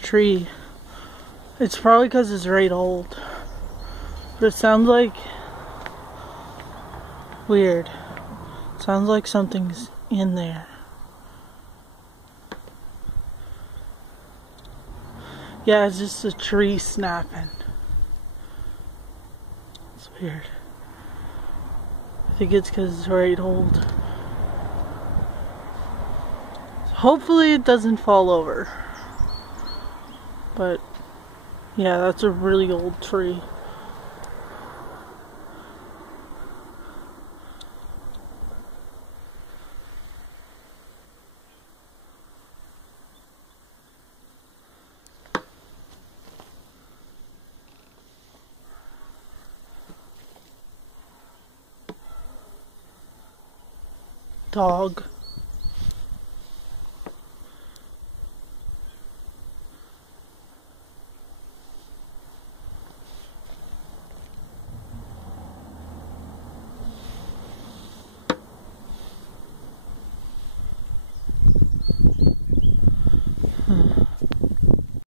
Tree. It's probably because it's right old. But it sounds like weird. It sounds like something's in there. Yeah, it's just a tree snapping. It's weird. I think it's because it's right old. So hopefully it doesn't fall over. But yeah, that's a really old tree. Dog. Hmm.